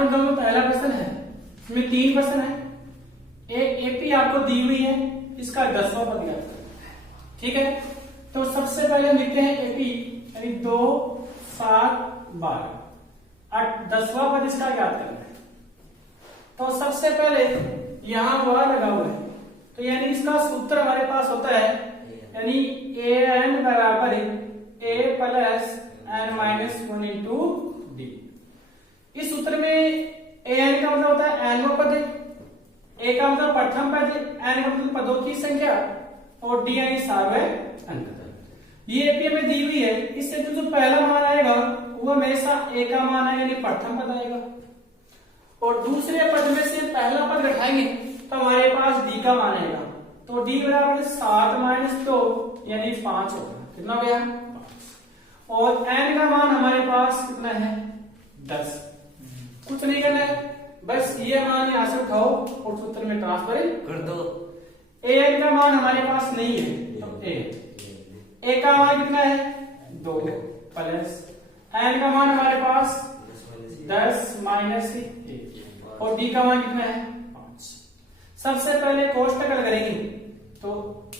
5.2 में पहला प्रश्न है, इसमें 3 प्रश्न है। एक एपी आपको दी हुई है, इसका 10वां पद ज्ञात करना है। ठीक है, तो सबसे पहले हम लिखते हैं एपी यानी 2 7 12 10वां पद इसका ज्ञात करना है। तो सबसे पहले यहां वह लगा हुआ है, तो यानी इसका सूत्र हमारे पास होता है यानी ए एन बराबर A plus N minus 1 into D. इस सूत्र में ए एन का मतलब होता है एनवां पद, ए का मतलब प्रथम पद, एन का मतलब पदों की संख्या और डी यानी सार्वय अंक। ये एपी में दी हुई है, इससे जो पहला मान आएगा वो हमेशा ए का मान आएगा यानी प्रथम पद आएगा, और दूसरे पद में से पहला पद घटाएंगे तो हमारे पास डी का मान आएगा। तो डी बराबर 7 माइनस 2 यानी 5 होगा। कितना हो गया? 5। और एन का मान हमारे पास कितना है? 10। कुछ नहीं करना है, बस ये मान यहां से उठाओ और सूत्र में ट्रांसफर कर दो। ए एन का मान हमारे पास नहीं है, तो ए का मान कितना है? 2 प्लस एन का मान हमारे पास 10 माइनस 1 और डी का मान कितना है? 5। सबसे पहले कोष्टक करेंगे, तो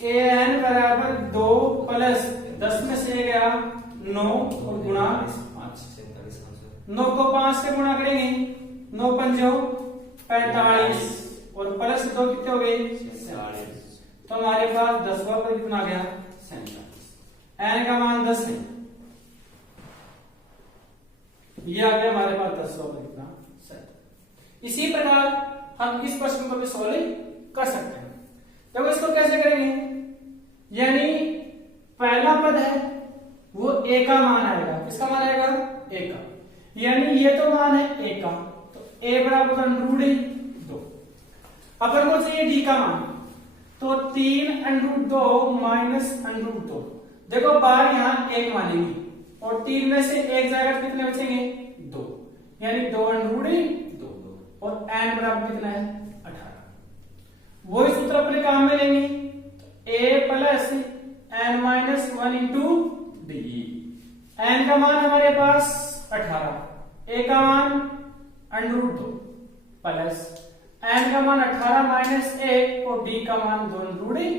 ए एन बराबर 2 प्लस 10 में से गया 9 और गुणा 5। 9 को 5 से गुणा करेंगे, 9 पंजो 45 और प्लस 2 कितने हो गए? 47। तो हमारे पास 10वां पद कितना आ गया? 47। एन का मान 10 है, ये आ गया हमारे पास 10वां पद कितना? 7। इसी प्रकार हम इस प्रश्न को भी सॉल्व कर सकते हैं। तो इसको कैसे करेंगे? यानी पहला पद है वो ए का मान आएगा। किसका मान आएगा? ए का। यानी ये तो मान है ए का, तो ए बराबर √2। अपन को चाहिए डी का मान, तो 3√2 माइनस √2। देखो बाहर यहां 1 मानेंगे और 3 में से 1 जाएगा तो कितने बचेंगे? 2, यानी 2√2 और एन बराबर कितना है? 18। वही सूत्र अपने काम में लेंगे, A plus N minus 1 into D. N का मान हमारे पास 18, ए का मान √2 प्लस एन का मान 18 माइनस 1 और डी का मान 2√2।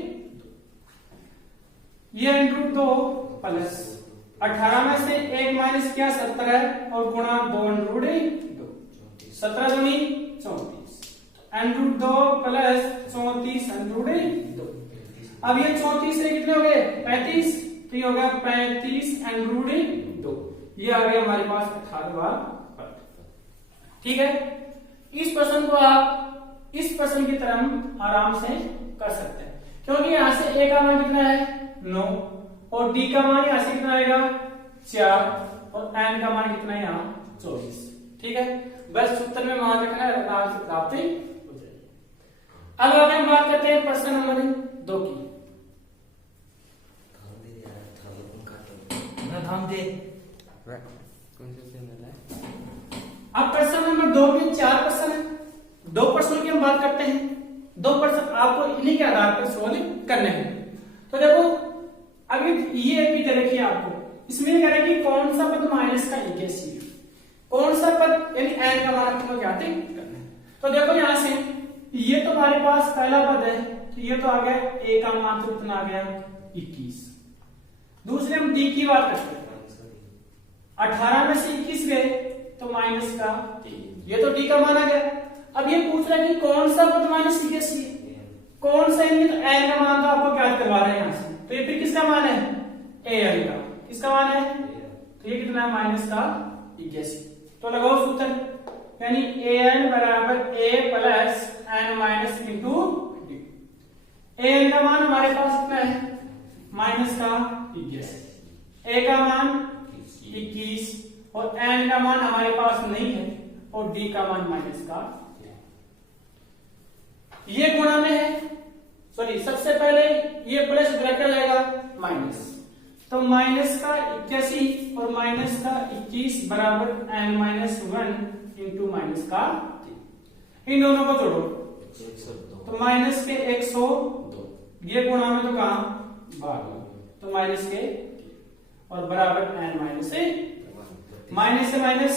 ये √2 प्लस 18 में से 1 माइनस क्या? 17 और गुणा 2√2 17 दूनी 34 √2 प्लस 34 √2। अब ये 34 से कितने हो गए? 35, तो ये हो गया 35 √2। ये आ गया हमारे पास 18वां पद। ठीक है, इस प्रश्न को आप इस प्रश्न की तरह आराम से कर सकते हैं, क्योंकि यहां से ए का मान कितना है? 9 और डी का मान यहां से कितना आएगा? 4 और एन का मान कितना है यहाँ? 24। ठीक है, बस सूत्र में मान रखना है, आराम से प्राप्ति हो जाएगी। अब आगे हम बात करते हैं प्रश्न नंबर 2 की। धाम दे। अब प्रश्न नंबर 2 में 4 प्रश्न है, 2 प्रश्नों की हम बात करते हैं। 2 प्रश्न आपको इन्हीं के आधार पर सॉल्व करने हैं। तो देखो अभी ये एपी दे रखी है आपको, इसमें कह रहा है कि कौन सा पद माइनस का इक्यासी है, कौन सा पद यानी एन का मान आपको ज्ञात करना है। तो देखो यहां से ये तो हमारे पास पहला पद है, तो ये तो आ गया ए का मान तो कितना आ गया? 21। दूसरे हम डी की बात करते हैं, 18 में से 21 गए तो माइनस का 3, ये तो डी का मान आ गया। अब ये पूछ रहा है कि कौन सा पद माइनस इक्यासी है, कौन सा? तो एन का मान तो आपको ज्ञात करवा रहे हैं यहां से, तो ये फिर किसका मान है? ए एन का। किसका मान है? तो ये कितना है? माइनस का 81। तो लगाओ सूत्र, यानी ए एन बराबर A plus N minus into D. A N का मान हमारे पास कितना है? माइनस का 81, ए का मान 21 और एन का मान हमारे पास नहीं है और डी का मान माइनस का। ये गुणा में है, सॉरी सबसे पहले ये प्लस ब्रैकेट जाएगा माइनस, तो माइनस का 81 और माइनस का 21 बराबर एन माइनस 1 इंटू माइनस का 3। इन दोनों को जोड़ो तो माइनस के 102, ये गुणा में तो कहा 12, तो माइनस के और बराबर एन माइनस से माइनस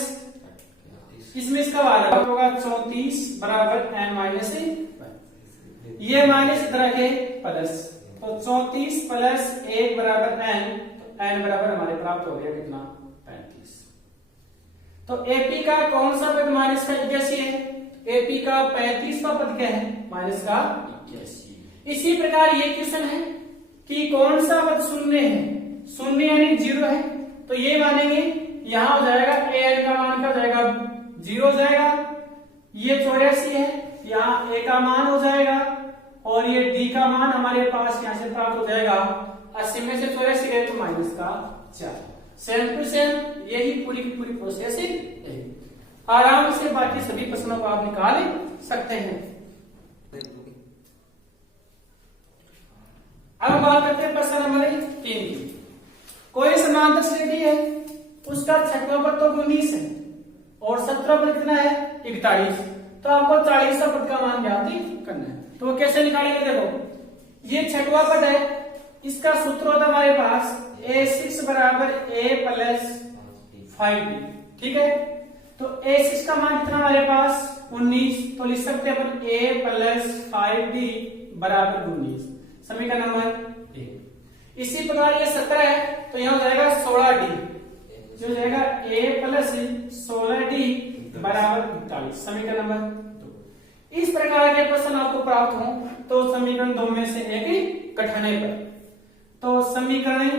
इसमें इसका वाला होगा 34 बराबर n माइनस ये माइनस इधर आके प्लस, तो 34 प्लस 1 बराबर n, तो n बराबर हमारे प्राप्त हो गया कितना 35। तो एपी का कौन सा पद माइनस का 81 है? एपी का 35वां पद क्या है? माइनस का 81। इसी प्रकार ये क्वेश्चन है कि कौन सा पद शून्य है? शून्य यानी 0 है, तो ये मानेंगे यहां हो जाएगा an का मान क्या हो जाएगा 0 हो जाएगा, ये 84 है, यहाँ a का मान हो जाएगा और ये d का मान हमारे पास यहां से प्राप्त हो जाएगा 80 में से 84 गए तो माइनस का 4। सेम टू सेम यही पूरी की पूरी प्रोसेस है। आराम से बाकी सभी प्रश्नों को आप निकाल सकते हैं। अब बात करते हैं प्रश्न नंबर 3 की। कोई समांतर श्रेणी है, उसका छठवां पद तो 19 है और 17वां पद कितना है 41, तो आपको 40वां पद का मान ज्ञात करना है। तो वो कैसे निकालेंगे? देखो ये छठवां पद है, इसका सूत्र होता है हमारे पास a6 बराबर a प्लस 5d, ठीक है। तो a6 का मान कितना हमारे पास 19, तो लिख सकते हैं अपन a प्लस 5d बराबर 19, समीकरण नंबर 1। इसी प्रकार ये 17 है, तो यहां हो जाएगा 16d, जो हो जाएगा a प्लस 16d बराबर 41, समीकरण नंबर 2। इस प्रकार के प्रश्न आपको प्राप्त हो तो समीकरण 2 में से एक घटाने पर, तो समीकरण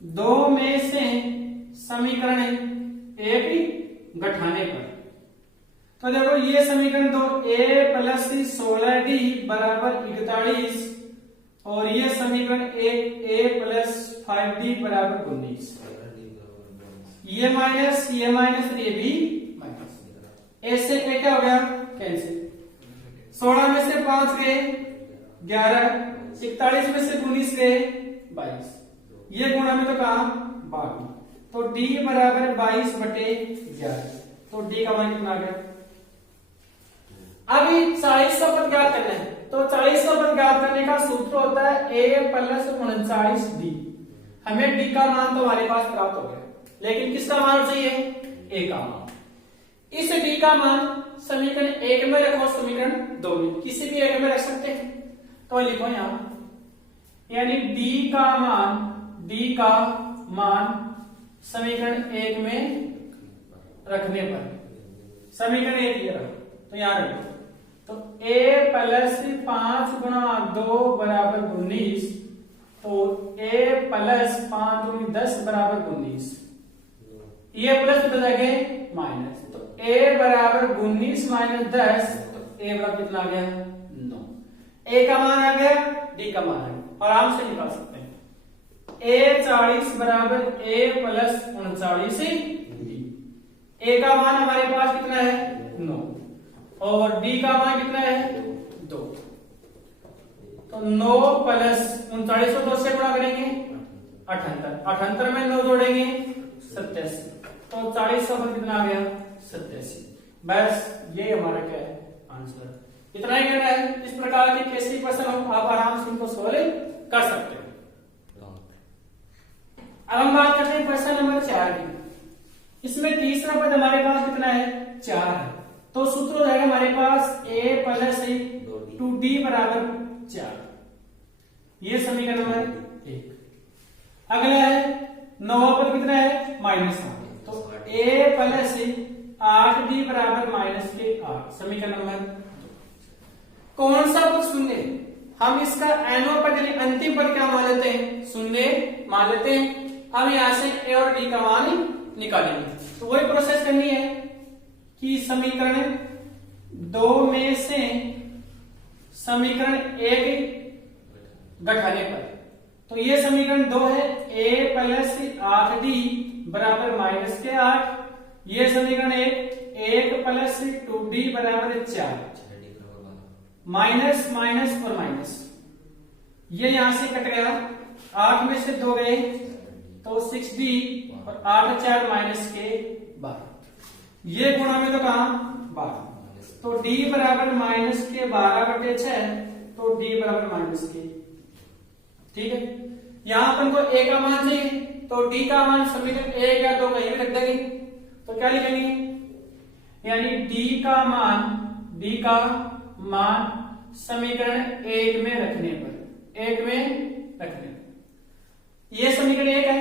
2 में से समीकरण 1 घटाने पर, तो देखो ये समीकरण 2 a प्लस 16d बराबर 41 और ये समीकरण 1 a प्लस 5d बराबर 19, ये माइनस ये भी माइनस, ऐसे क्या हो गया कैंसिल, 16 में से 5 गए 11, 41 में से 19 गए 22, ये गुणा में तो कहा 22, तो d बराबर 22/11, तो d का मान कितना आ गया। अभी 40वां पद ज्ञात करना है, तो 40वां पद ज्ञात करने का सूत्र होता है a प्लस 39d। हमें d का मान तो हमारे पास प्राप्त हो गया, लेकिन किसका मान चाहिए a का मान। इस d का मान समीकरण 1 में रखो, समीकरण 2 में, किसी भी एक में रख सकते हैं, तो लिखो यहां, यानी d का मान समीकरण 1 में रखने पर, समीकरण 1 ये रखो, तो यहां रखो, तो a प्लस 5 गुणा 2 बराबर 19, तो a प्लस 5 गुणी 10 बराबर 19, ये प्लस हो जाएगा माइनस, तो a बराबर 19 माइनस 10, तो a बराबर कितना आ गया 9। a का मान आ गया, d का मान आ गया, आराम से निकाल सकते हैं। a 40 बराबर a प्लस 39d, a का मान हमारे पास कितना है 9 और d का मान कितना है 2, तो 9 प्लस 39 को 2 से गुणा करेंगे 78, 78 में 9 जोड़ेंगे 87, तो 40 का पद कितना आ गया 87। बस ये हमारा क्या है आंसर, इतना ही करना है। इस प्रकार के कैसे प्रश्न हो आप आराम से इनको सोल्व कर सकते हो। अब हम बात करते हैं प्रश्न नंबर 4 की। इसमें तीसरा पद हमारे पास कितना है 4 है, तो सूत्र हो जाएगा हमारे पास a प्लस 2d बराबर 4, ये समीकरण नंबर 1। अगला है 9वां पद कितना है -8, तो a प्लस 8d बराबर -8, समीकरण नंबर 2। कौन सा पद शून्य? हम इसका nवां पद यानी अंतिम पद क्या मान लेते हैं शून्य मान लेते हैं। हम यहां से a और d का मान निकालेंगे, तो वही प्रोसेस करनी है कि समीकरण 2 में से समीकरण 1 घटाने पर, तो ये समीकरण 2 है a प्लस 8d बराबर -8, ये समीकरण 1 प्लस 2d बराबर 4, माइनस माइनस और माइनस, ये यहां से कट गया, 8 में से 2 गए तो 6d और 8 4 -12, ये गुणा में तो कहा 12, तो d बराबर -12/6, तो d बराबर -k, ठीक है। यहां अपन को a का मान चाहिए, तो d का मान समीकरण 1 या 2 कहीं भी रख देंगे, तो क्या लिखेंगे यानी डी का मान समीकरण 1 में रखने पर ये समीकरण 1 है,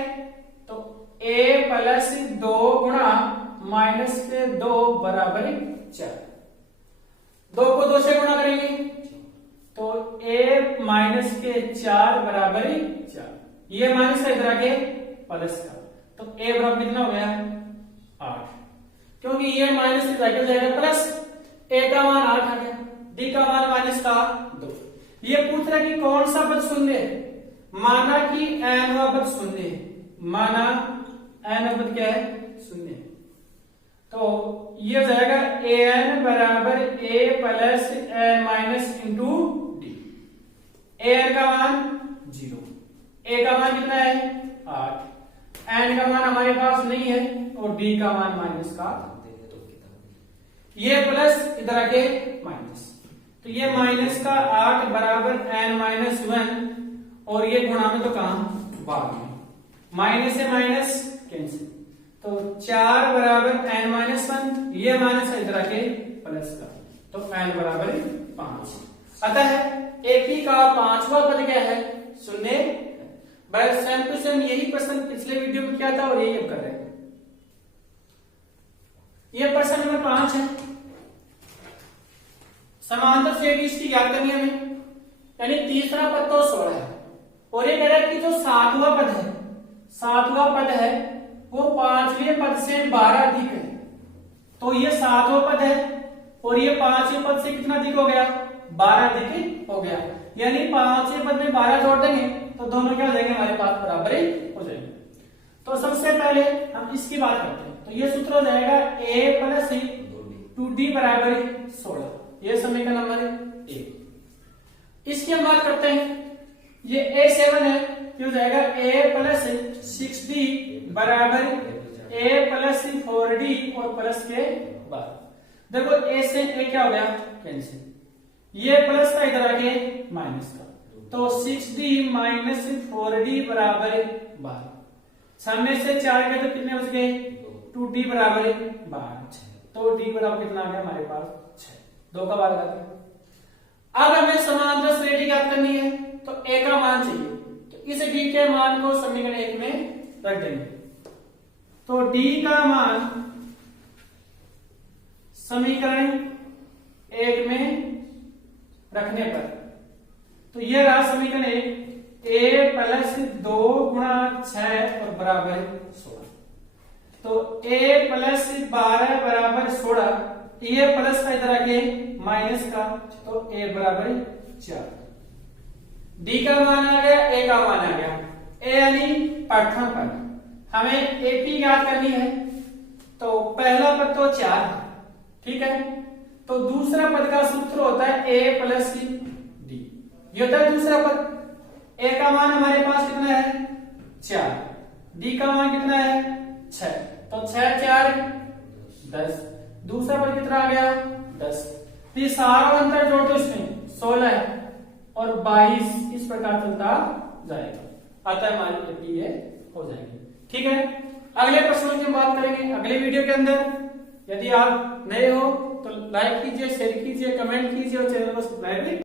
तो a प्लस 2 गुणा माइनस के 2 बराबर 4। 2 को 2 से गुणा करेंगे तो a माइनस के 4 बराबर 4। ये माइनस का इधर आगे प्लस का, तो a बराबर कितना हो गया 8, क्योंकि ये माइनस से जाके जाएगा प्लस, a का मान 8 आ गया, d का मान माइनस का 2। ये पूछ रहा कि कौन सा पद शून्य है, माना कि nवां पद शून्य है, माना n पद क्या है शून्य है, तो ये हो जाएगा an बराबर a plus n minus into D. an का मान 0, a का मान कितना है 8, n का मान हमारे पास नहीं है और d का मान माइनस का, ये प्लस इधर आके माइनस, तो ये माइनस का 8 बराबर n माइनस 1 और ये गुणा में तो कहां भाग में, माइनस से माइनस कैंसिल, तो 4 बराबर n माइनस 1, ये माइनस है इधर आके प्लस का, तो n बराबर 5। अतः AP का 5वां पद क्या है शून्य। बस सेम टू सेम यही प्रश्न पिछले वीडियो में किया था और यही अब कर रहे हैं। ये प्रश्न नंबर 5 है, समांतर श्रेणी इसकी ज्ञात करनी है हमें, यानी तीसरा पद तो 16 है और ये कह रहा है कि जो 7वां पद है वो 5वें पद से 12 अधिक है, तो ये 7वां पद है और ये 5वें पद से कितना अधिक हो गया 12 अधिक हो गया, यानी 5वें पद में 12 जोड़ देंगे तो दोनों क्या हो जाएंगे हमारे पास बराबर हो जाएंगे। तो सबसे पहले हम इसकी बात करते हैं, तो ये सूत्र हो जाएगा a प्लस 2d बराबर 16, ये समीकरण नंबर 1। इसकी हम बात करते हैं, ये a7 है, ये हो जाएगा a प्लस 6d बराबर a प्लस 4d और प्लस के बाद, देखो a से a क्या हो गया कैंसिल, ये प्लस का इधर आके माइनस का, तो 6d माइनस 4d बराबर 12, 6 में से 4 के तो कितने बच गए 2d बराबर 12, तो d बराबर कितना आ गया हमारे पास 6, 2 का 12 आता है। अब हमें समांतर श्रेणी ज्ञात करनी है, तो a का मान चाहिए, तो इस d के मान को समीकरण 1 में रख देंगे, तो d का मान समीकरण 1 में रखने पर, तो ये रहा समीकरण 1, a प्लस 2 गुणा 6 और बराबर 16, तो a प्लस 12 बराबर 16, ये प्लस का इधर आके माइनस का, तो a बराबर 4, d का मान आ गया, a का मान आ गया, a यानी प्रथम पद, हमें AP ज्ञात करनी है, तो पहला पद तो 4, ठीक है, तो दूसरा पद का सूत्र होता है a प्लस d, ये होता है दूसरा पद। a का मान हमारे पास कितना है 4, d का मान कितना है 6, तो 6 4 10, दूसरा पद कितना आ गया 10, तो ये सारा अंतर जोड़ दो, इसमें 16 है और 22, इस प्रकार चलता जाएगा, अतः हमारी AP ये हो जाएगी। ठीक है, अगले प्रश्नों की बात करेंगे अगले वीडियो के अंदर। यदि आप नए हो तो लाइक कीजिए, शेयर कीजिए, कमेंट कीजिए और चैनल को सब्सक्राइब